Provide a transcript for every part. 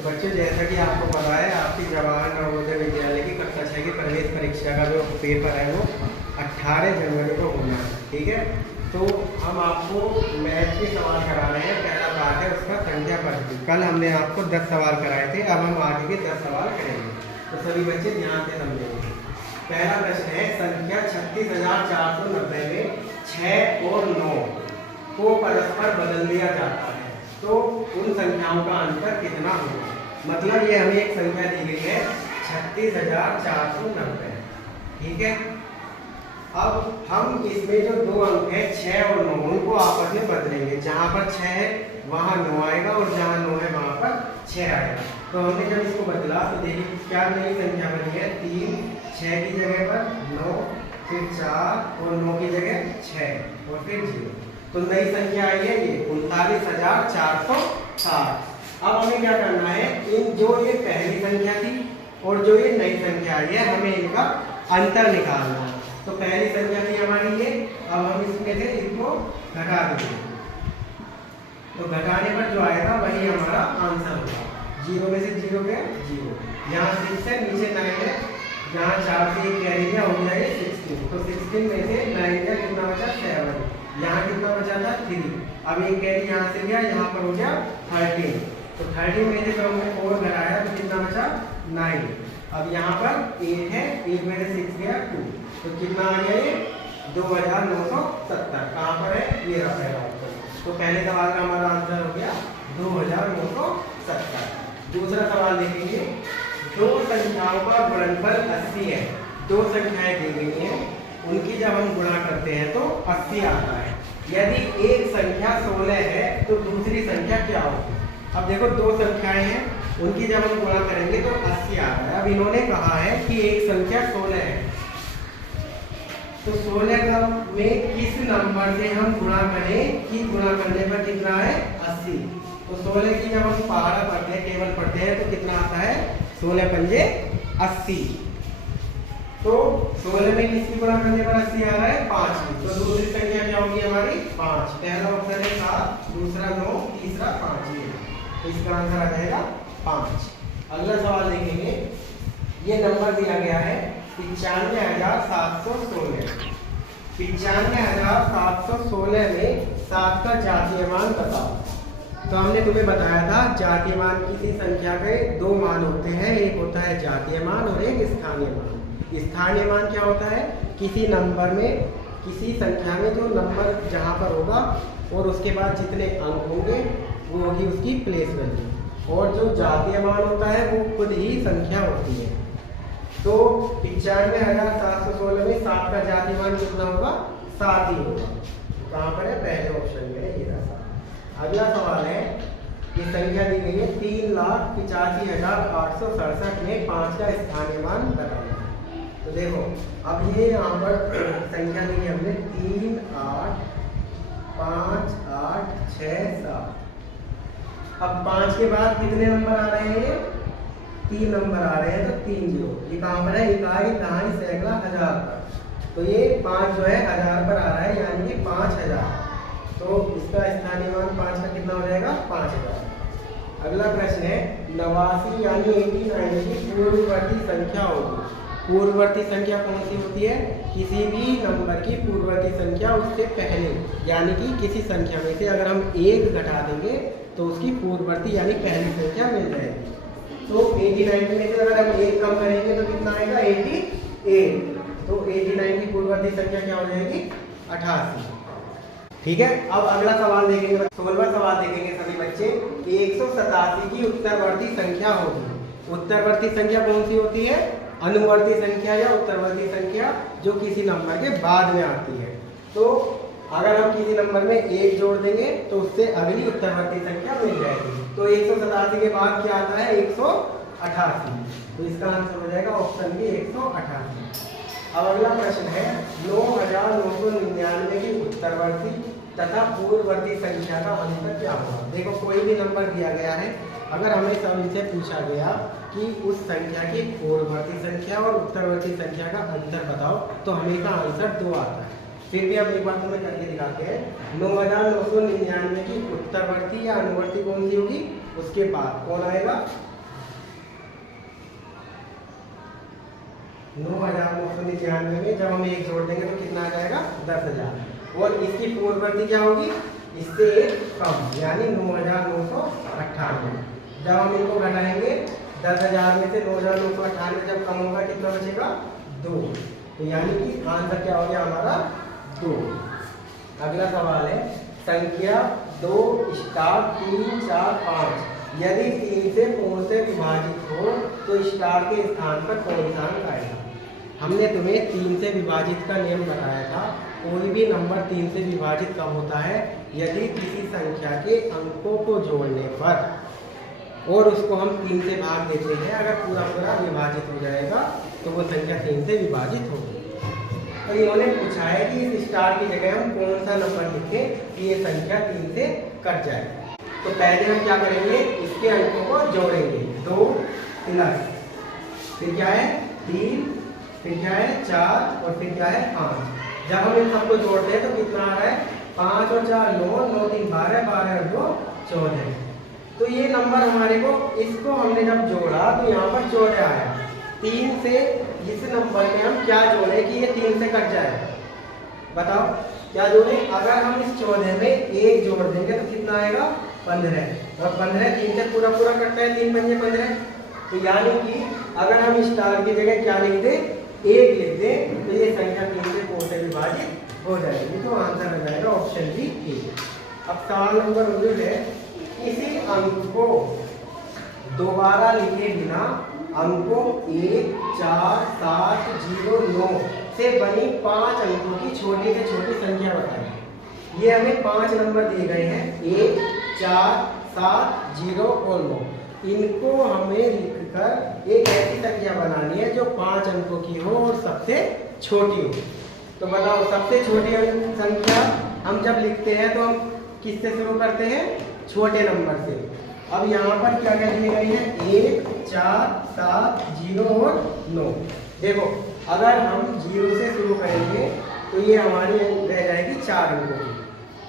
तो बच्चों जैसा कि आपको पता है आपकी जवाहर नवोदय विद्यालय की कक्षा 6 की प्रवेश परीक्षा का जो पेपर है वो 18 जनवरी को होना है, ठीक है। तो हम आपको मैथ के सवाल करा रहे हैं। पहला पार्ट है उसका संख्या पद्धति। कल हमने आपको 10 सवाल कराए थे, अब हम आगे के 10 सवाल करेंगे। तो सभी बच्चे ध्यान से समझेंगे। पहला प्रश्न है संख्या 36,490 में 6 और 9 को परस्पर बदल दिया जाता है तो उन संख्याओं का अंतर कितना होगा। मतलब ये हमें एक संख्या दी गई है 36,490, ठीक है। अब हम इसमें जो दो अंक है 6 और 9 उनको आपस में बदलेंगे। जहाँ पर 6 है वहाँ 9 आएगा और जहाँ 9 है वहाँ पर 6 आएगा। तो हमने जब इसको बदला तो देखिए क्या नई संख्या बनी है 3, 6 की जगह पर 9, फिर 4 और 9 की जगह 6 और फिर 0। तो नई संख्या आई है ये 39,460। अब हमें क्या करना है, इन जो ये पहली संख्या थी और जो ये नई संख्या आई है हमें इनका अंतर निकालना है। तो पहली संख्या थी हमारी ये, अब हम इसमें से इनको घटा देंगे। तो घटाने पर जो आएगा वही हमारा आंसर होगा। 0 में से 0 गया 0, यहाँ 6 है नीचे 9 है, यहाँ 4 से 1 कैरी दिया हो गया ये 16। तो 16 में से 9 का कितना बचा 7, यहाँ कितना बचा था 3। अब एक कैरी यहाँ से गया, यहाँ पर हो गया 13। तो 13 में से जब हमने 4 घटाया तो कितना बचा 9। अब यहाँ पर 8 है, 8 में से 6 गया 2। तो कितना आ गया ये 2,970। कहाँ पर है ये रहा पहला ऑप्शन। तो पहले सवाल का हमारा आंसर हो गया 2,970। दूसरा सवाल देखेंगे। दो संख्याओं का गुणनफल 80 है। दो संख्याएं दी गई हैं, उनकी जब हम गुणा करते हैं तो 80 आता है। यदि एक संख्या 16 है तो दूसरी संख्या क्या होगी। अब देखो दो संख्याएं हैं, उनकी जब हम गुणा करेंगे तो 80 आता है। अब इन्होंने कहा है कि एक संख्या 16 है, तो 16 का में किस नंबर से हम गुणा करें कि गुणा करने पर कितना है 80। तो 16 की जब हम पहाड़ा पढ़ते हैं, टेबल पढ़ते हैं तो कितना आता है 16 पंजे 80। तो 16 में किसकी गुणा करने पर 80 आ रहा है 5 की। तो दूसरी संख्या क्या होगी हमारी 5। पहला ऑप्शन है 7, दूसरा 9, तीसरा 5। तो इसका आंसर आ जाएगा 5। अगला सवाल देखेंगे। ये नंबर दिया गया है 95,716। 95,716 में 7 का जातीय मान बताओ। तो हमने तुम्हें बताया था जातीय मान किसी संख्या के दो मान होते हैं, एक होता है जातीय मान और एक स्थानीय मान। स्थानीय मान क्या होता है, किसी नंबर में, किसी संख्या में जो नंबर जहाँ पर होगा और उसके बाद जितने अंक होंगे वो होगी उसकी प्लेस वैल्यू। और जो जातीय मान होता है वो खुद ही संख्या होती है। तो 95,716 में 7 का जातीय मान कितना होगा 7 ही होगा। कहाँ पर है पहले ऑप्शन में ये रहा 7। अगला सवाल है, ये संख्या दी गई है 3,85,867 में 5 का स्थानीय मान बताना। तो देखो अब ये यहाँ पर संख्या दी है हमने 3, 8, 5, 8, 6, 7। अब 5 के बाद कितने नंबर आ रहे हैं, 3 नंबर आ रहे हैं। तो 3 0, ये कहाँ पर है इकाई, दहाई, सैकड़ा, हजार पर। तो ये 5 जो है 1000 पर आ रहा है, यानी कि 5000। तो इसका स्थानीय मान 5 का कितना हो जाएगा 5000। अगला प्रश्न है 89 यानी 89 की पूर्ववर्ती संख्या होगी। पूर्ववर्ती संख्या कौन सी होती है, किसी भी नंबर की पूर्ववर्ती संख्या उससे पहले, यानी कि किसी संख्या में से अगर हम 1 घटा देंगे तो उसकी पूर्ववर्ती यानी पहली संख्या मिल जाएगी। तो 89 में से अगर हम 1 कम करेंगे तो कितना आएगा 88। तो 89 की पूर्ववर्ती संख्या क्या हो जाएगी 88। ठीक है। अब अगला सवाल देखेंगे, 16वां सवाल देखेंगे सभी बच्चे। 187 की उत्तरवर्ती संख्या होगी। उत्तरवर्ती संख्या कौन सी होती है, अनुवर्ती संख्या या उत्तरवर्ती संख्या जो किसी नंबर के बाद में आती है। तो अगर हम किसी नंबर में 1 जोड़ देंगे तो उससे अगली उत्तरवर्ती संख्या मिल जाएगी। तो 187 के बाद क्या आता है 188। तो इसका आंसर हो जाएगा ऑप्शन बी 188। अब अगला प्रश्न है 9,999 की उत्तरवर्ती तथा पूर्ववर्ती संख्या का अंतर क्या होगा। देखो कोई भी नंबर दिया गया है, अगर हमें सब इनसे पूछा गया कि उस संख्या की पूर्ववर्ती संख्या और उत्तरवर्ती संख्या का अंतर बताओ तो हमेशा आंसर 2 आता है। फिर भी अब एक बार तुम्हें करके दिखाते हैं। 9,999 की उत्तरवर्ती या अनुवर्ती कौन सी होगी, उसके बाद कौन आएगा 9,999 में जब हम एक जोड़ देंगे तो कितना आ जाएगा 10,000। और इसकी पूर्ववर्ती क्या होगी, इससे एक कम, यानी 9,998। जब हम इनको घटाएंगे 10,000 में से 9,998 जब कम होगा कितना बचेगा 2। तो यानी कि आंसर क्या हो गया हमारा 2। अगला सवाल है संख्या 2 स्टार 3 4 5 यदि 3 से पूर्ण से विभाजित हो तो स्टार के स्थान पर कौन सा अंक आएगा। हमने तुम्हें 3 से विभाजित का नियम बताया था। कोई भी नंबर 3 से विभाजित कब होता है, यदि किसी संख्या के अंकों को जोड़ने पर और उसको हम 3 से भाग देते हैं, अगर पूरा पूरा विभाजित हो जाएगा तो वो संख्या 3 से विभाजित होगी। तो इन्होंने पूछा है कि इस स्टार की जगह हम कौन सा नंबर लिखें कि ये संख्या 3 से कट जाए। तो पहले हम क्या करेंगे, इसके अंकों को जोड़ेंगे। 2 प्लस फिर क्या है 3, फिर क्या है 4 और फिर क्या है 5। जब हम इन सबको जोड़ते हैं तो कितना आ रहा है 5 और 4 9, 9 3 12, 12 और 2 14। तो ये नंबर हमारे को, इसको हमने जब जोड़ा तो यहाँ पर 14 आया। 3 से इस नंबर में हम क्या जोड़े कि ये 3 से कट जाए, बताओ क्या जोड़े। अगर हम इस 14 में 1 जोड़ देंगे तो कितना आएगा 15। और 15 3 से पूरा पूरा कटता है, 3 पंजे 15। तो यानी कि अगर हम स्टार की जगह क्या लिख दें 1 लिख दें तो ये संख्या 3 से पूर्ण से विभाजित हो जाएगी। तो आंसर हो जाएगा ऑप्शन बी ए। अब सवाल नंबर 19 है इसी अंक को दोबारा लिखे बिना अंकों 1 4 7 0 9 से बनी 5 अंकों की छोटी से छोटी संख्या बताएं। ये हमें 5 नंबर दिए गए हैं 1 4 7 0 और 9। इनको हमें लिखकर एक ऐसी संख्या बनानी है जो 5 अंकों की हो और सबसे छोटी हो। तो बताओ सबसे छोटी संख्या हम जब लिखते हैं तो हम किससे शुरू करते हैं, छोटे नंबर से। अब यहाँ पर क्या क्या दिए गए हैं 1 4 7 0 और 9। देखो अगर हम 0 से शुरू करेंगे तो ये हमारी रह जाएगी 4 अंकों की।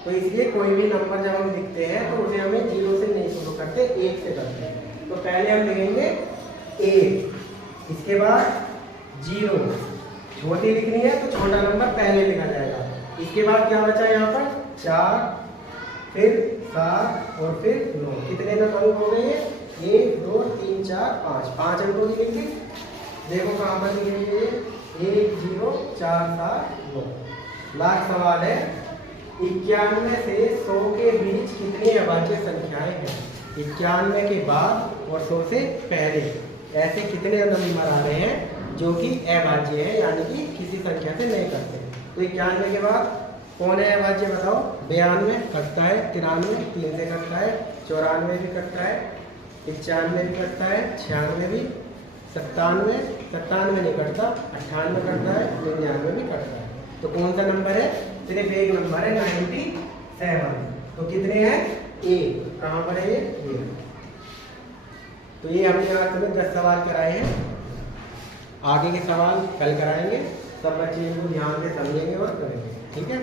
तो इसलिए कोई भी नंबर जब हम लिखते हैं तो उसे हमें 0 से नहीं शुरू करते, 1 से करते हैं। तो पहले हम लिखेंगे 1, इसके बाद 0, छोटी लिखनी है तो छोटा नंबर पहले लिखा जाएगा। इसके बाद क्या बचा यहाँ पर 4, फिर 7 और फिर 9। कितने अंक हो गए 1 2 3 4 5, 5 अंकों की लिखेंगे। देखो कहाँ पर लिखेंगे 1 0 4 7 9। लास्ट सवाल है 91 से 100 के बीच कितनी अभाज्य संख्याएं हैं। 91 के बाद और 100 से पहले ऐसे कितने नंबर आ रहे हैं जो कि अभाज्य है, यानी कि किसी संख्या से नहीं करते। तो 91 के बाद कौन है अभाज्य बताओ। 92 कटता है, 93 3 से कटता है, 94 भी कटता है, 95 भी कटता है, 96 भी, 97 नहीं कटता, 98 कटता है, 99 भी कटता है। तो कौन सा नंबर है, सिर्फ एक नंबर है 97। तो कितने हैं 1, कहाँ पर है ये। तो ये हमने आज तुम्हें 10 सवाल कराए हैं। आगे के सवाल कल कराएंगे। सब बच्चे इनको ध्यान से समझेंगे और करेंगे, ठीक है।